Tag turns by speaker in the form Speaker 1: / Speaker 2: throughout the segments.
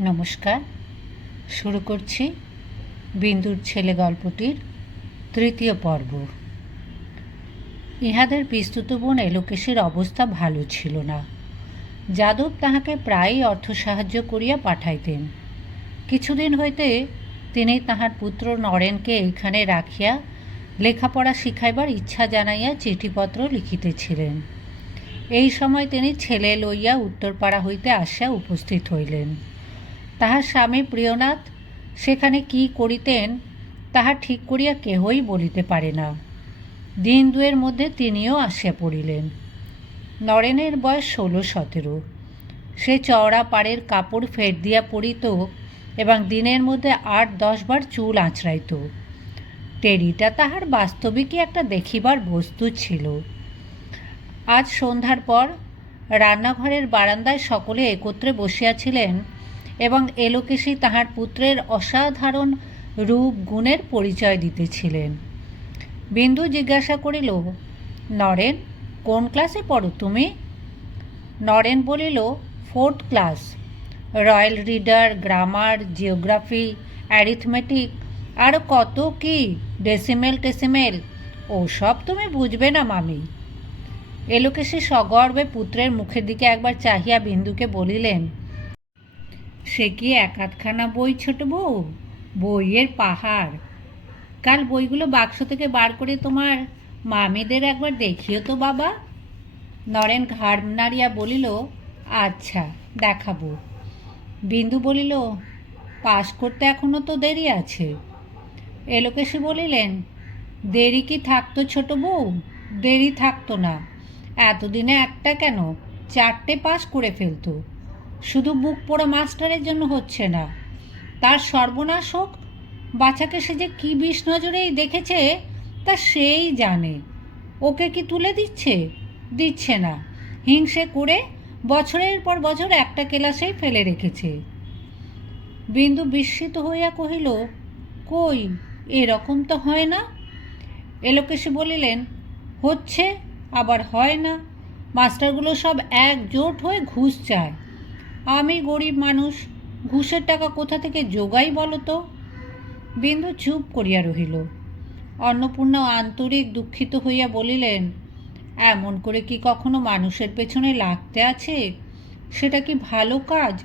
Speaker 1: নমস্কার। শুরু করছি বিন্দুর ছেলে গল্পটির তৃতীয় পর্ব। ইহাদের বিস্তুত বোন এলোকেশের অবস্থা ভালো ছিল না। যাদব তাহাকে প্রায়ই অর্থ সাহায্য করিয়া পাঠাইতেন। কিছুদিন হইতে তিনি তাহার পুত্র নরেনকে এইখানে রাখিয়া লেখাপড়া শিখাইবার ইচ্ছা জানাইয়া চিঠিপত্র লিখিতেছিলেন। এই সময় তিনি ছেলে লইয়া উত্তরপাড়া হইতে আসিয়া উপস্থিত হইলেন। তাহার স্বামী প্রিয়নাথ সেখানে কি করিতেন, তাহা ঠিক করিয়া কেহই বলিতে পারে না। দিন দুয়ের মধ্যে তিনিও আসিয়া পড়িলেন। নরেনের বয়স ষোলো সতেরো। সে চওড়া পাড়ের কাপড় ফের দিয়া পরিত এবং দিনের মধ্যে আট দশবার চুল আঁচড়াইত। টেরিটা তাহার বাস্তবিকই একটা দেখিবার বস্তু ছিল। আজ সন্ধ্যার পর রান্নাঘরের বারান্দায় সকলে একত্রে বসিয়াছিলেন এবং এলোকেশী তাহার পুত্রের অসাধারণ রূপ গুণের পরিচয় দিতেছিলেন। বিন্দু জিজ্ঞাসা করিল, নরেন, কোন ক্লাসে পড়ো তুমি? নরেন বলিল, fourth class. Royal reader, grammar, geography, arithmetic আরও কত কি, ডেসিমেল, টেসিমেল, ওসব তুমি বুঝবে না মামি। এলোকেশী সগর্বে পুত্রের মুখের দিকে একবার চাহিয়া বিন্দুকে বলিলেন সে কি এক আধখানা বই ছোট বউ? বইয়ের পাহাড়। কাল বইগুলো বাক্স থেকে বার করে তোমার মামিদের একবার দেখিও তো বাবা। নরেন ঘাড় নাড়িয়া বলিল আচ্ছা দেখাবো। বিন্দু বলিল, পাশ করতে এখনও তো দেরি আছে। এলোকেশে বলিলেন, দেরি কি থাকতো ছোট বউ? দেরি থাকতো না। এতদিনে একটা কেন? চারটে পাস করে ফেলতো। শুধু বুক পোড়া মাস্টারের জন্য হচ্ছে না। তার সর্বনাশ হোক, বাচ্চাকে সে যে কী বিষ নজরেই দেখেছে, তা সেই জানে। ওকে কি তুলে দিচ্ছে? দিচ্ছে না। হিংসে করে বছরের পর বছর একটা ক্লাসেই ফেলে রেখেছে। বিন্দু বিস্মিত হইয়া কহিল, কই, এরকম তো হয় না? এলোকেশে বলিলেন, হচ্ছে, আবার হয় না। মাস্টারগুলো সব একজোট হয়ে ঘুষ চায়। আমি গরিব মানুষ, ঘুষের টাকা কোথা থেকে যোগাই বলো তো? বিন্দু চুপ করিয়া রহিল। অন্নপূর্ণা আন্তরিক দুঃখিত হইয়া বলিলেন, এমন করে কি কখনো মানুষের পেছনে লাগতে আছে? সেটা কি ভালো কাজ?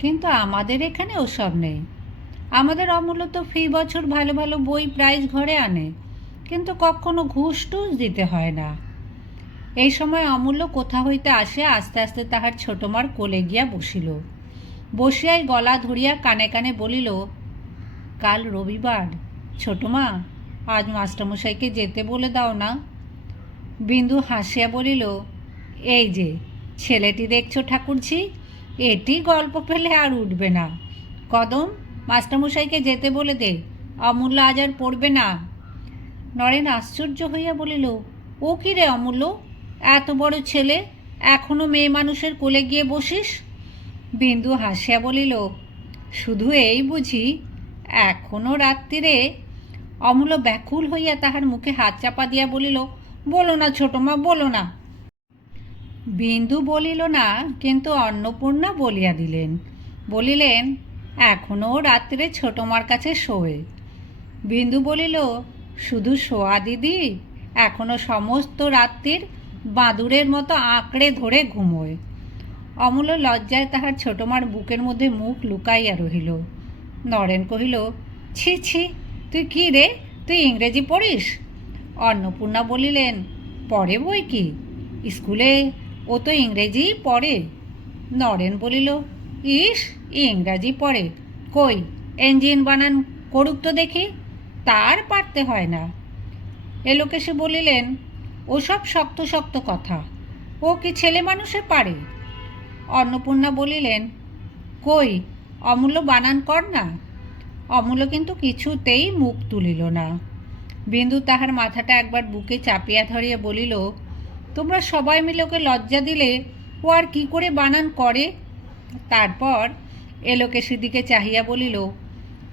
Speaker 1: কিন্তু আমাদের এখানে ওসব নেই। আমাদের অমূল্য তো ফি বছর ভালো ভালো বই প্রাইজ ঘরে আনে, কিন্তু কখনো ঘুষ টুস দিতে হয় না। এই সময় অমূল্য কোথা হইতে আসে, আস্তে আস্তে তাহার ছোটমার কোলে গিয়া বসিল। বসিয়াই গলা ধরিয়া কানে কানে বলিল, কাল রবিবার, ছোটমা, আজ মাস্টারমশাইকে যেতে বলে দাও না? বিন্দু হাসিয়া বলিল, এই যে, ছেলেটি দেখছ ঠাকুরছি এটি গল্প পেলে আর উঠবে না। কদম, মাস্টারমশাইকে যেতে বলে দে, অমূল্য আজ আর পড়বে না। নরেন আশ্চর্য হইয়া বলিল, ও কি রে অমূল্য? এত বড় ছেলে, এখনও মেয়ে মানুষের কোলে গিয়ে বসিস? বিন্দু হাসিয়া বলিল, শুধু এই বুঝি, এখনও রাত্রিরে অমূল্য ব্যাকুল হইয়া তাহার মুখে হাত চাপা দিয়া বলিল, বলো না ছোটো মা, বলো না। বিন্দু বলিল, না, কিন্তু অন্নপূর্ণা বলিয়া দিলেন। বলিলেন এখনও রাত্রে ছোটো মার কাছে শোয়ে। বিন্দু বলিল, শুধু শোয়া দিদি এখনও সমস্ত রাত্রির বাদুরের মতো আঁকড়ে ধরে ঘুমোয়। অমূল্য লজ্জায় তাহার ছোটমার বুকের মধ্যে মুখ লুকাইয়া রহিল। নরেন কহিল, ছি ছি, তুই কি রে? তুই ইংরেজি পড়িস? অন্নপূর্ণা বলিলেন, পড়ে বই কি? স্কুলে ও তো ইংরেজিই পড়ে। নরেন বলিল, ইস, ইংরাজি পড়ে। কই, ইঞ্জিন বানান করুক তো দেখি, তার পারতে হয় না। এলোকেশে বলিলেন ওসব শক্ত শক্ত কথা। ও কি ছেলে মানুষে পারে? অন্নপূর্ণা বলিলেন, কই, অমূল্য বানান কর না। অমূল্য কিন্তু কিছুতেই মুখ তুলিল না। বিন্দু তাহার মাথাটা একবার বুকে চাপিয়া ধরিয়া বলিল, তোমরা সবাই মিলে ওকে লজ্জা দিলে ও আর কি করে বানান করে? তারপর এলোকেশের দিকে চাহিয়া বলিল,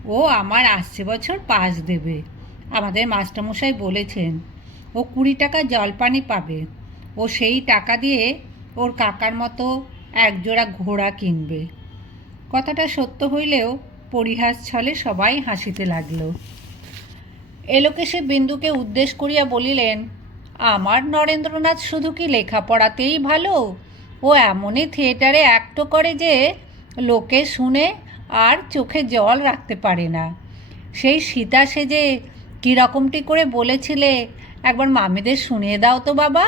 Speaker 1: ও আমার আসছে বছর পাস দেবে। আমাদের মাস্টারমশাই বলেছেন ও কুড়ি টাকা জলপানি পাবে। ও সেই টাকা দিয়ে ওর কাকার মতো একজোড়া ঘোড়া কিনবে। কথাটা সত্য হইলেও পরিহাস ছলে সবাই হাসিতে লাগল। এলোকেশে বিন্দুকে উদ্দেশ করিয়া বলিলেন, আমার নরেন্দ্রনাথ শুধু কি লেখাপড়াতেই ভালো? ও এমনই থিয়েটারে অ্যাক্টও করে যে লোকে শুনে আর চোখে জল রাখতে পারে না। সেই সীতা সেজে কীরকমটি করে বলেছিলে একবার মামিদের শুনিয়ে দাও তো বাবা।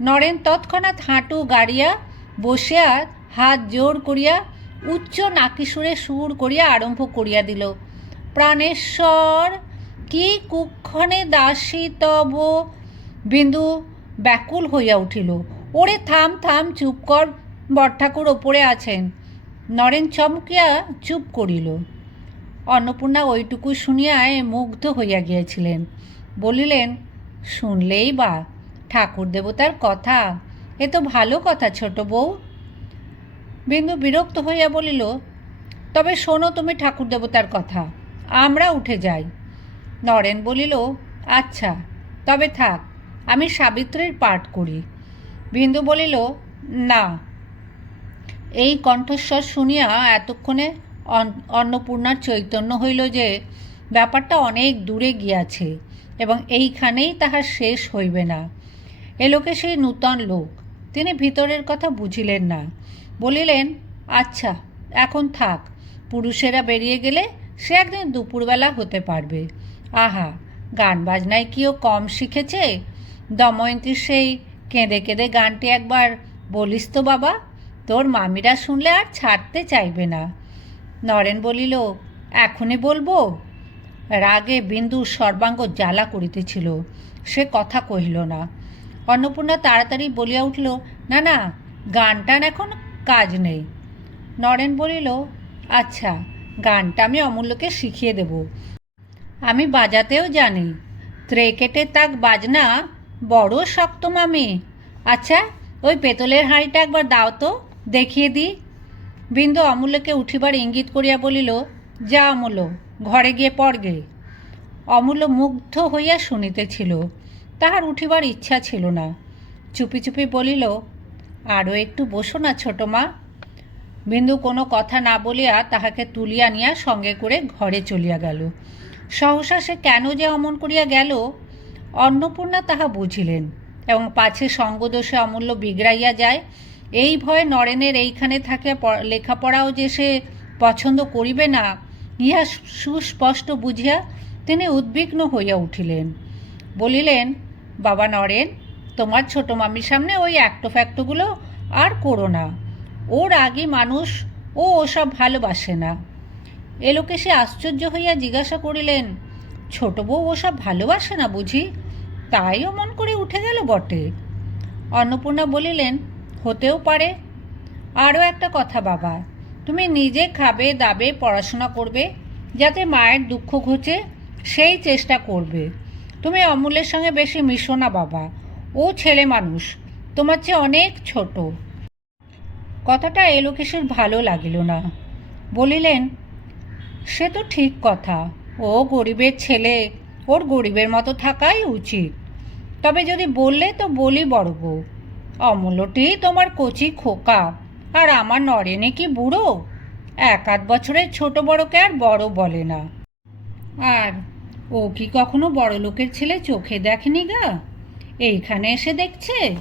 Speaker 1: নরেন তৎক্ষণাৎ হাঁটু গাড়িয়া বসিয়া হাত জোর করিয়া উচ্চ নাকিসুরে সুর করিয়া আরম্ভ করিয়া দিল। প্রাণেশ্বর, কি কুক্ষণে দাসী তব? বিন্দু ব্যাকুল হইয়া উঠিল। ওরে থাম থাম, চুপ কর বরঠাকুর ওপরে আছেন। নরেন চমকিয়া চুপ করিল। অন্নপূর্ণা ওইটুকু শুনিয়ায় মুগ্ধ হইয়া গিয়েছিলেন। বলিলেন শুনলেই বা, ঠাকুর দেবতার কথা। এ তো ভালো কথা, ছোট বউ। বিন্দু বিরক্ত হইয়া বলিল, তবে শোনো তুমি ঠাকুর দেবতার কথা, আমরা উঠে যাই। নরেন বলিল আচ্ছা তবে থাক, আমি সাবিত্রীর পাঠ করি। বিন্দু বলিল, না। এই কণ্ঠস্বর শুনিয়া এতক্ষণে অন্নপূর্ণার চৈতন্য হইল যে, ব্যাপারটা অনেক দূরে গিয়াছে। এবং এইখানেই তাহার শেষ হইবে না। এ লোকে সেই নূতন লোক। তিনি ভিতরের কথা বুঝিলেন না। বলিলেন আচ্ছা এখন থাক। পুরুষেরা বেরিয়ে গেলে সে একদিন দুপুরবেলা হতে পারবে। আহা গান বাজনায় কি ও কম শিখেছে? দময়ন্তীর সেই কেঁদে কেঁদে গানটি একবার বলিস তো বাবা, তোর মামিরা শুনলে আর ছাড়তে চাইবে না। নরেন বলিল, এখনই বলব? রাগে বিন্দু সর্বাঙ্গ জ্বালা করিতেছিল। সে কথা কহিল না। অন্নপূর্ণা তাড়াতাড়ি বলিয়া উঠল, না না গান টান এখন কাজ নেই। নরেন বলিল আচ্ছা গানটা আমি অমূল্যকে শিখিয়ে দেব। আমি বাজাতেও জানি। ত্রেকেটে তাক বাজনা, বড় শক্ত মামি। আচ্ছা ওই পেতলের হাঁড়িটা একবার দাও তো, দেখিয়ে দিই। বিন্দু অমূল্যকে উঠিবার ইঙ্গিত করিয়া বলিল, যা অমূল্য। ঘরে গিয়ে পড়গে। অমূল্য মুগ্ধ হইয়া শুনিতেছিল, তাহার উঠিবার ইচ্ছা ছিল না। চুপি চুপি বলিল আরও একটু বসো না ছোটো মা। বিন্দু কোনো কথা না বলিয়া তাহাকে তুলিয়া নিয়া সঙ্গে করে ঘরে চলিয়া গেল। সহসা সে কেন যে অমন করিয়া গেল, অন্নপূর্ণা তাহা বুঝিলেন এবং পাছে সঙ্গদোষে অমূল্য বিগড়াইয়া যায়। এই ভয়ে নরেনের এইখানে থাকে লেখাপড়াও যে সে পছন্দ করিবে না ইহা সুস্পষ্ট বুঝিয়া তিনি উদ্বিগ্ন হইয়া উঠিলেন। বলিলেন, বাবা নরেন, তোমার ছোট মামির সামনে ওই অ্যাক্টো ফ্যাক্টোগুলো আর করো না। ওর আগে মানুষ, ও ওসব ভালোবাসে না। এলোকে সে আশ্চর্য হইয়া জিজ্ঞাসা করিলেন, ছোট বউ ওসব ভালোবাসে না বুঝি? তাই অমন করে উঠে গেল বটে? অন্নপূর্ণা বলিলেন, হতেও পারে। আরও একটা কথা বাবা তুমি নিজে খাবে, দাবে, পড়াশোনা করবে, যাতে মায়ের দুঃখ ঘুচে সেই চেষ্টা করবে। তুমি অমূল্যের সঙ্গে বেশি মিশো না, বাবা। ও ছেলে মানুষ। তোমার চেয়ে অনেক ছোট। কথাটা এলোকেশের ভালো লাগিল না। বলিলেন, সে তো ঠিক কথা। ও গরিবের ছেলে। ওর গরিবের মতো থাকাই উচিত। তবে যদি বললে তো বলি বড় বউ। অমূল্যটি তোমার কচি খোকা। আর আমার নরেনে কি বুড়ো? এক আধ বছরের ছোট বড়কে আর বড় বলে না। আর ও কি কখনো বড় লোকের ছেলে চোখে দেখেনি গা? এইখানে এসে দেখছে?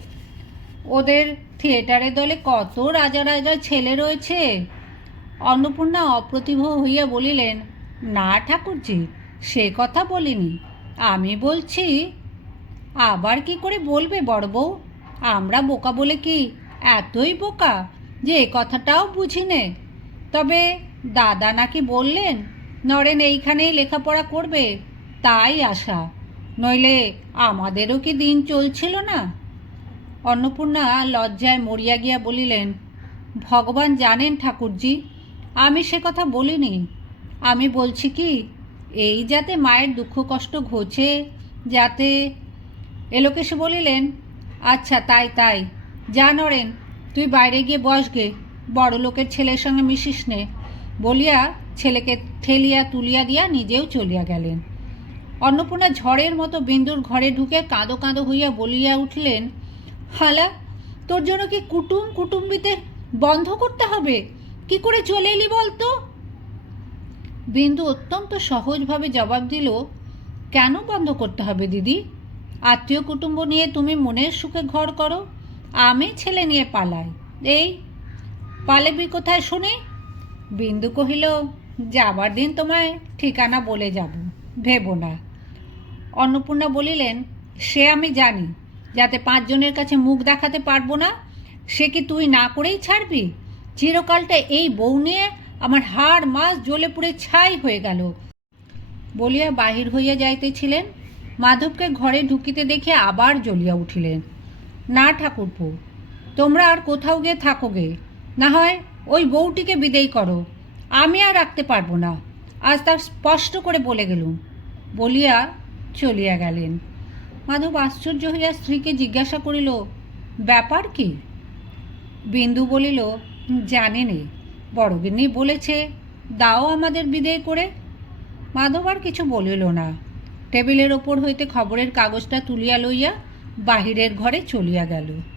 Speaker 1: ওদের থিয়েটারের দলে কত রাজা রাজা ছেলে রয়েছে। অন্নপূর্ণা অপ্রতিভ হইয়া বলিলেন, না ঠাকুরজি, সে কথা বলিনি। আমি বলছি, আবার কি করে বলবে বড় বউ? আমরা বোকা বলে কি এতই বোকা? যে এ কথাটাও বুঝি নে। তবে দাদা নাকি বললেন, নরেন এইখানেই লেখাপড়া করবে, তাই আশা। নইলে আমাদেরও কি দিন চলছিল না? অন্নপূর্ণা লজ্জায় মরিয়া গিয়া বলিলেন, ভগবান জানেন ঠাকুরজি, আমি সে কথা বলিনি। আমি বলছি কি, এই যাতে মায়ের দুঃখ কষ্ট ঘোচে, যাতে এলোকেশে বলিলেন আচ্ছা তাই তাই, যা নরেন। তুই বাইরে গিয়ে বসগে বড় লোকের ছেলের সঙ্গে মিশিস নে। বলিয়া ছেলেকে ঠেলিয়া তুলিয়া দিয়া নিজেও চলিয়া গেলেন। অন্নপূর্ণা ঝড়ের মতো বিন্দুর ঘরে ঢুকে কাঁদো কাঁদো হইয়া বলিয়া উঠলেন, হালা, তোর জন্য কি কুটুম কুটুম্বিতে বন্ধ করতে হবে? কি করে চলে এলি বলতো? বিন্দু অত্যন্ত সহজভাবে জবাব দিল, কেন বন্ধ করতে হবে দিদি? আত্মীয় কুটুম্ব নিয়ে তুমি মনের সুখে ঘর করো। আমি ছেলে নিয়ে পালাই। এই, পালেবি কোথায় শুনি? বিন্দু কহিল, যাবার দিন তোমায় ঠিকানা বলে যাব, ভেবো না। অন্নপূর্ণা বলিলেন, সে আমি জানি, যাতে পাঁচজনের কাছে মুখ দেখাতে পারব না, সে কি তুই না করেই ছাড়বি? চিরকালটা এই বউ নিয়ে আমার হাড় মাস জ্বলে পুড়ে ছাই হয়ে গেল। বলিয়া বাহির হইয়া যাইতেছিলেন, মাধবকে ঘরে ঢুকিতে দেখে আবার জ্বলিয়া উঠিলেন। না ঠাকুরপো তোমরা আর কোথাও গিয়ে থাকো গে। না হয় ওই বউটিকে বিদেয় করো। আমি আর রাখতে পারব না। আজ তার স্পষ্ট করে বলে গেলুম। বলিয়া চলিয়া গেলেন। মাধব আশ্চর্য হইয়া স্ত্রীকে জিজ্ঞাসা করিল, ব্যাপার কি? বিন্দু বলিল, জানি নে, বড়গিন্নি বলেছে, দাও আমাদের বিদেয় করে। মাধব আর কিছু বলিল না। টেবিলের ওপর হইতে খবরের কাগজটা তুলিয়া লইয়া বাহিরের ঘরে চলিয়া গেল।